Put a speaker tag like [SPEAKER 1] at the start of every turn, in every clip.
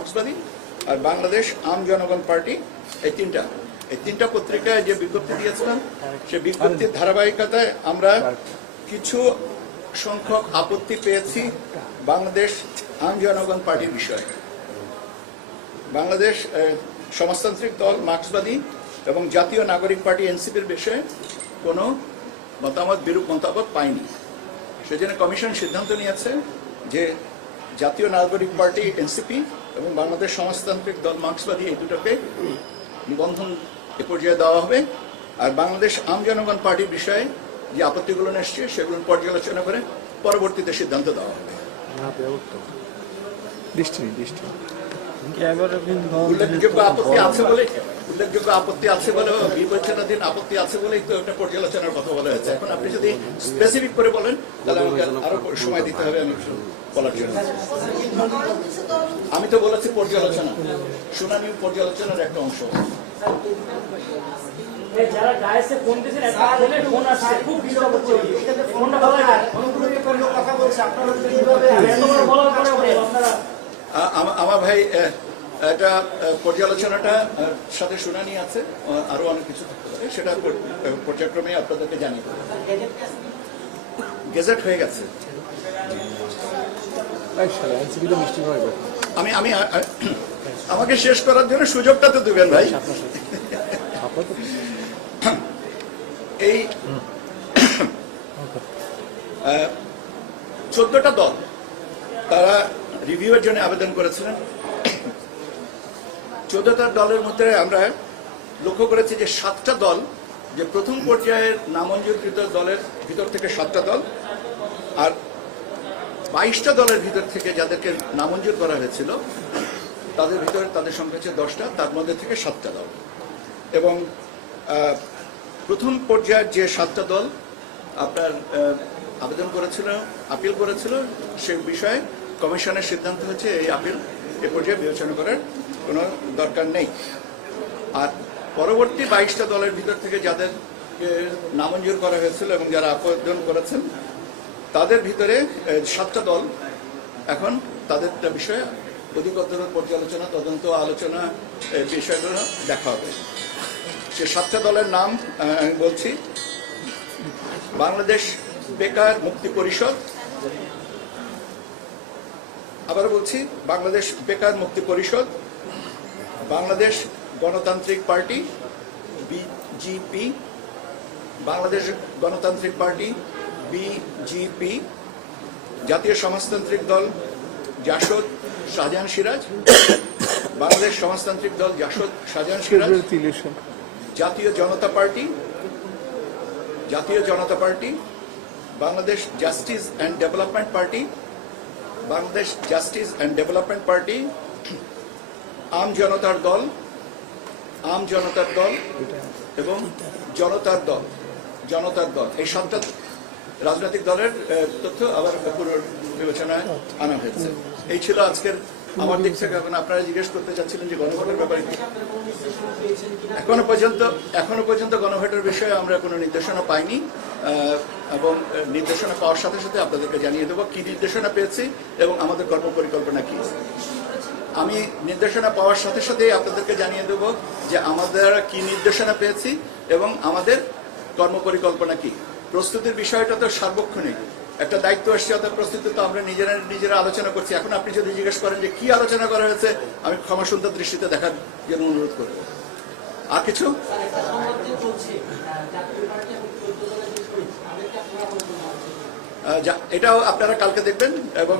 [SPEAKER 1] মার্ক্সবাদী আর বাংলাদেশ আম জনগণ পার্টি, এই তিনটা। এই তিনটা পত্রিকায় যে বিজ্ঞপ্তি দিয়েছিলাম, সে বিজ্ঞপ্তির ধারাবাহিকতায় আমরা কিছু সংখ্যক আপত্তি পেয়েছি বাংলাদেশ আম জনগণ পার্টির বিষয়ে। বাংলাদেশ সমাজতান্ত্রিক দল মার্ক্সবাদী এবং জাতীয় নাগরিক পার্টি এনসিপির বিষয়ে কোনো মতামত, বিরূপ মতামত পায়নি সেজন্য কমিশন সিদ্ধান্ত নিয়েছে যে জাতীয় নাগরিক পার্টি, এনসিপি এবং বাংলাদেশ সমাজতান্ত্রিক দল মার্ক্সবাদী এই দুটোকে নিবন্ধন এ পর্যায়ে দেওয়া হবে। আর বাংলাদেশ আম জনগণ পার্টির বিষয়ে যে আপত্তিগুলো এসছে সেগুলো পর্যালোচনা করে পরবর্তীতে সিদ্ধান্ত দেওয়া হবে। উল্লেখযোগ্য আপত্তি আছে বলে উল্লেখযোগ্য আপত্তি আছে বলে বিবেচনাধীন আপত্তি আছে বলেই তো একটা পর্যালোচনার কথা বলা হয়েছে। এখন আপনি যদি স্পেসিফিক করে বলেন তাহলে আমাকে আরও সময় দিতে হবে আমি বলার জন্য। আমি তো বলেছি পর্যালোচনা। শুনানি পর্যালোচনার একটা অংশ।
[SPEAKER 2] যারা ডায়াসে ফোন দিয়েছেন একটা ফোনে ফোন আসছে। খুব ডিস্টার্ব হচ্ছে ফোনটা ভালো লাগে এত বড় বলার পরে আপনারা
[SPEAKER 1] আ- আমার ভাই এটা পর্যালোচনাটা সাথে শুনানি আছে আরও অনেক কিছু থাকতে পারে। সেটা পর্যায়ক্রমে আপনাদেরকে জানিয়ে গেজেট হয়ে গেছে। আমি আমি আমাকে শেষ করার জন্য সুযোগটা তো দেবেন ভাই। এই চোদ্দটা দল তারা রিভিউয়ের জন্য আবেদন করেছিলেন। চোদ্দটা দলের মধ্যে আমরা লক্ষ্য করেছি যে সাতটা দল, যে প্রথম পর্যায়ের নামঞ্জুরকৃত দলের ভিতর থেকে সাতটা দল আর বাইশটা দলের ভিতর থেকে যাদেরকে নামঞ্জুর করা হয়েছিল, তাদের ভিতরে তাদের সংখ্যা হচ্ছে দশটা, তার মধ্যে থেকে সাতটা দল। এবং প্রথম পর্যায়ের যে সাতটা দল আপনার আবেদন করেছিল, আপিল করেছিল সে বিষয়ে কমিশনের সিদ্ধান্ত হচ্ছে এই আপিল এ পর্যায়ে বিবেচনা করার কোনো দরকার নেই। আর পরবর্তী বাইশটা দলের ভিতর থেকে যাদের নামঞ্জুর করা হয়েছিল এবং যারা আবেদন করেছেন, তাদের ভিতরে সাতটা দল এখন তাদের বিষয়ে অধিকতর পর্যালোচনা, তদন্ত আলোচনা বিষয়গুলো দেখা হবে। সে সাতটা দলের নাম বলছি। বাংলাদেশ বেকার মুক্তি পরিষদ আবার বলছি বাংলাদেশ বেকার মুক্তি পরিষদ বাংলাদেশ গণতান্ত্রিক পার্টি বিজিপি বাংলাদেশ গণতান্ত্রিক পার্টি বিজিপি জাতীয় সমাজতান্ত্রিক দল জাসদ শাহজাহান সিরাজ বাংলাদেশ সমাজতান্ত্রিক দল JASAD Shahjahan Siraj Jatiya Janata party Jatiya Janata party Bangladesh justice and development party Bangladesh justice and development party, আম জনতার দল, আম জনতার দল এবং জনতার দল জনতার দল। এই সাতটা রাজনৈতিক দলের তথ্য আবার পুনর্বিবেচনায় আনা হয়েছে। এই ছিল আজকের আমার দিক থেকে আপনারা জিজ্ঞেস করতে চাচ্ছিলেন যে গণভোটের ব্যাপারে? এখনও পর্যন্ত এখনও পর্যন্ত গণভোটের বিষয়ে আমরা কোনো নির্দেশনা পাইনি। এবং নির্দেশনা পাওয়ার সাথে সাথে আপনাদেরকে জানিয়ে দেবো কি নির্দেশনা পেয়েছি এবং আমাদের কর্মপরিকল্পনা কি। আমি নির্দেশনা পাওয়ার সাথে সাথে আপনাদেরকে জানিয়ে দেবো যে আমাদের কি নির্দেশনা পেয়েছি এবং আমাদের কর্মপরিকল্পনা কি। প্রস্তুতির বিষয়টা তো সার্বক্ষণিক। একটা দায়িত্ব আসছে, অর্থাৎ প্রস্তুতি তো আমরা নিজেরা নিজেরা আলোচনা করছি। এখন আপনি যদি জিজ্ঞেস করেন যে কি আলোচনা করা হয়েছে, আমি ক্ষমা সুন্দর দৃষ্টিতে দেখার জন্য অনুরোধ করব। আর কিছু? এটাও আপনারা কালকে দেখবেন এবং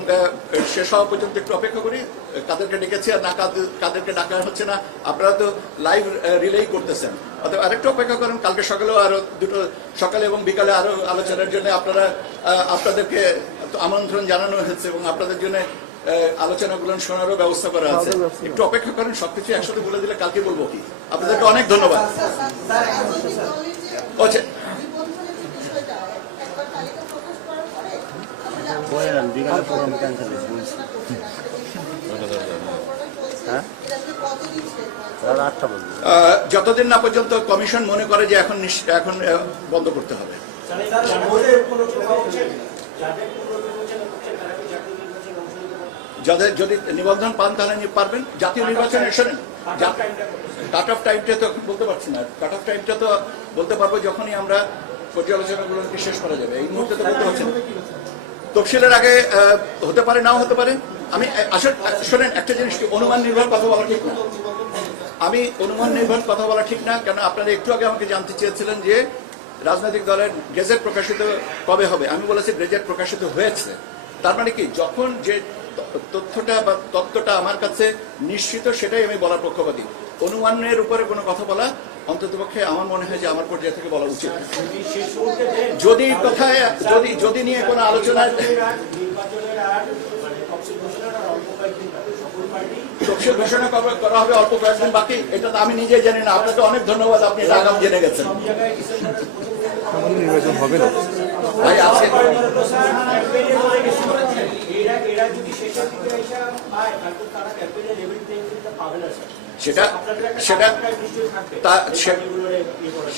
[SPEAKER 1] শেষ হওয়া পর্যন্ত একটু অপেক্ষা করি কাদেরকে ডেকেছি আর না কাদেরকে ডাকা হচ্ছে না আপনারা তো লাইভ রিলেই করতেছেন। অতএব আরেকটু অপেক্ষা করেন কালকে সকালেও আরও দুটো সকালে এবং বিকালে আরও আলোচনার জন্য আপনারা আপনাদেরকে আমন্ত্রণ জানানো হয়েছে এবং আপনাদের জন্য আহ, আলোচনাগুলো শোনারও ব্যবস্থা করা আছে। একটু অপেক্ষা করেন সবকিছু একসাথে বলে দিলে কালকে বলব। কি আপনাদেরকে অনেক ধন্যবাদ আচ্ছা
[SPEAKER 3] বলেন বিকালে প্রোগ্রাম ক্যান্সেল
[SPEAKER 1] যতদিন না পর্যন্ত কমিশন মনে করে যে এখন এখন বন্ধ করতে হবে। যাদের, যদি নিবন্ধন পান তাহলে পারবেন। জাতীয় নির্বাচনে শোনেন কাট অফ টাইমটা তো বলতে পারছি না। কাট অফ টাইমটা তো বলতে পারব যখনই আমরা পর্যালোচনাগুলোকে শেষ করা যাবে। এই মুহূর্তে তো বলতে পারছি না। তফসিলের আগে হতে পারে, নাও হতে পারে। আমি আসলে শোনেন, একটা জিনিস অনুমান নির্ভর কথা বলা ঠিক না। আমি অনুমান নির্ভর কথা বলা ঠিক না, কেন আপনারা একটু আগে আমাকে জানতে চেয়েছিলেন যে রাজনৈতিক দলের গেজেট প্রকাশিত কবে হবে। আমি বলেছি গেজেট প্রকাশিত হয়েছে। তার মানে কি, যখন যে তথ্যটা বা তত্ত্বটা আমার কাছে নিশ্চিত, সেটাই আমি বলার পক্ষপাতী। অনুমানের উপরে কোনো কথা বলা অন্ততপক্ষে আমার মনে হয় যে আমার পর্যায়ে থেকে বলা উচিত। যদি কথায়, যদি যদি নিয়ে কোনো আলোচনা
[SPEAKER 2] তফসিল
[SPEAKER 1] ঘোষণা করা- হবে অল্প কয়েকদিন বাকি, এটা তো আমি নিজেই জানি না। আপনাকে অনেক ধন্যবাদ, আপনি এটা আগাম জেনে গেছেন।
[SPEAKER 4] নির্বাচন হবে না
[SPEAKER 1] ভাই
[SPEAKER 2] তারা লেভেল প্লেইং ফিল্ডটা পাবে না স্যার
[SPEAKER 1] সেটা সেটা।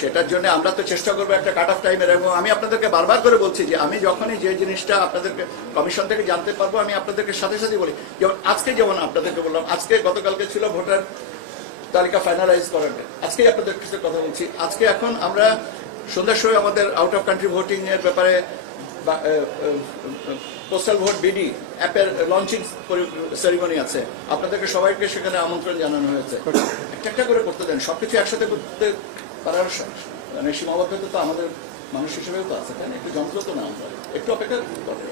[SPEAKER 1] সেটার জন্য আমরা তো চেষ্টা করব একটা কাট অফ টাইমের এবং আমি আপনাদেরকে বারবার করে বলছি যে আমি যখনই যে জিনিসটা আপনাদেরকে কমিশন থেকে জানতে পারব, আমি আপনাদেরকে সাথে সাথে বলি যেমন আজকে যেমন আপনাদেরকে বললাম, আজকে গতকালকে ছিল ভোটার তালিকা ফাইনালাইজ করার। আজকেই আপনাদের সাথে কথা বলছি আজকে এখন আমরা সন্ধ্যার সময় আমাদের আউট অফ কান্ট্রি ভোটিং এর ব্যাপারে পোস্টাল ভোট বিডি অ্যাপের লঞ্চিং সেরিমনি আছে। আপনাদেরকে সবাইকে সেখানে আমন্ত্রণ জানানো হয়েছে। একটা একটা করে করতে দেন। সবকিছু একসাথে করতে পারার মানে সীমাবদ্ধতা তো আমাদের মানুষ হিসেবেও তো আছে, তাই না? একটু যন্ত্র তো না একটু অপেক্ষা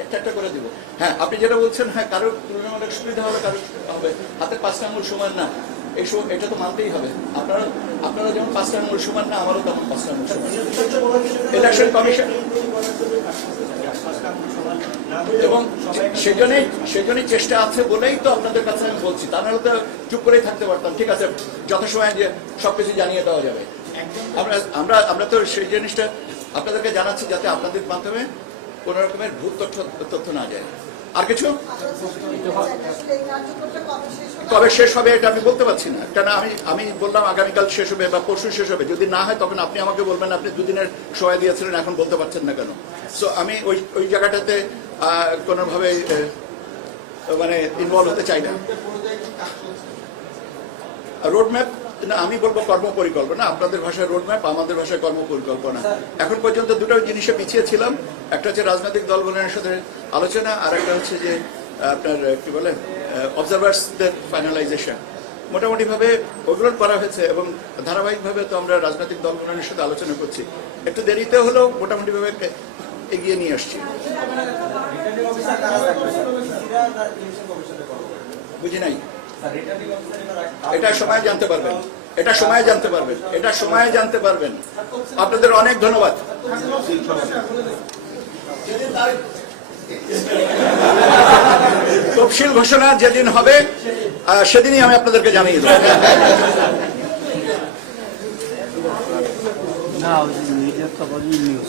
[SPEAKER 1] একটা একটা করে দিব। হ্যাঁ আপনি যেটা বলছেন হ্যাঁ কারোর তুলনামূলক সুবিধা হবে, কারোর হবে। হাতে পাঁচটা আঙুল সমান না। এটা তো মানতেই হবে। আপনারা আপনারা যেমন পাঁচটা আঙুল সমান না, আমারও তেমন পাঁচটা আঙুল সমান। ইলেকশন কমিশন এবং সেজন্যই সেজন্যই চেষ্টা আছে বলেই তো আপনাদের কাছে আমি বলছি। তা নাহলে তো চুপ করেই থাকতে পারতাম। ঠিক আছে, যথাসময়ে যে সবকিছু জানিয়ে দেওয়া যাবে। আমরা আমরা আমরা তো সেই জিনিসটা আপনাদেরকে জানাচ্ছি যাতে আপনাদের মাধ্যমে কোন রকমের ভূত তথ্য তথ্য না যায়। আর কিছু? কবে শেষ হবে এটা আমি বলতে পারছি না। কেন আমি আমি বললাম আগামীকাল শেষ হবে বা পরশু শেষ হবে। যদি না হয় তখন আপনি আমাকে বলবেন আপনি দুদিনের সময় দিয়েছিলেন এখন বলতে পারছেন না কেন? সো আমি ওই ওই জায়গাটাতে কোনোভাবে মানে ইনভলভ হতে চাই না। রোডম্যাপ না আমি বলব কর্ম পরিকল্পনা আপনাদের ভাষায় রোডম্যাপ আমাদের ভাষায় কর্ম পরিকল্পনা এখন পর্যন্ত দুটো জিনিসে পিছিয়ে ছিলাম একটা হচ্ছে রাজনৈতিক দলগুলোর সাথে আলোচনা আর একটা হচ্ছে যে আপনার কি বলে অবজারভার্সদের ফাইনালাইজেশন মোটামুটি ভাবে ওগুলো করা হয়েছে এবং ধারাবাহিকভাবে তো আমরা রাজনৈতিক দলগুলোর সাথে আলোচনা করছি। একটু দেরিতে হলেও মোটামুটি ভাবে এগিয়ে নিয়ে আসছি। বুঝি নাই? এটা সময় জানতে পারবেন। এটা সময় জানতে পারবেন। এটা সময় জানতে পারবেন। আপনাদের অনেক ধন্যবাদ। তফসিল ঘোষণা যেদিন হবে সেদিনই আমি আপনাদেরকে জানিয়ে দেবো।
[SPEAKER 3] না তো নিউজ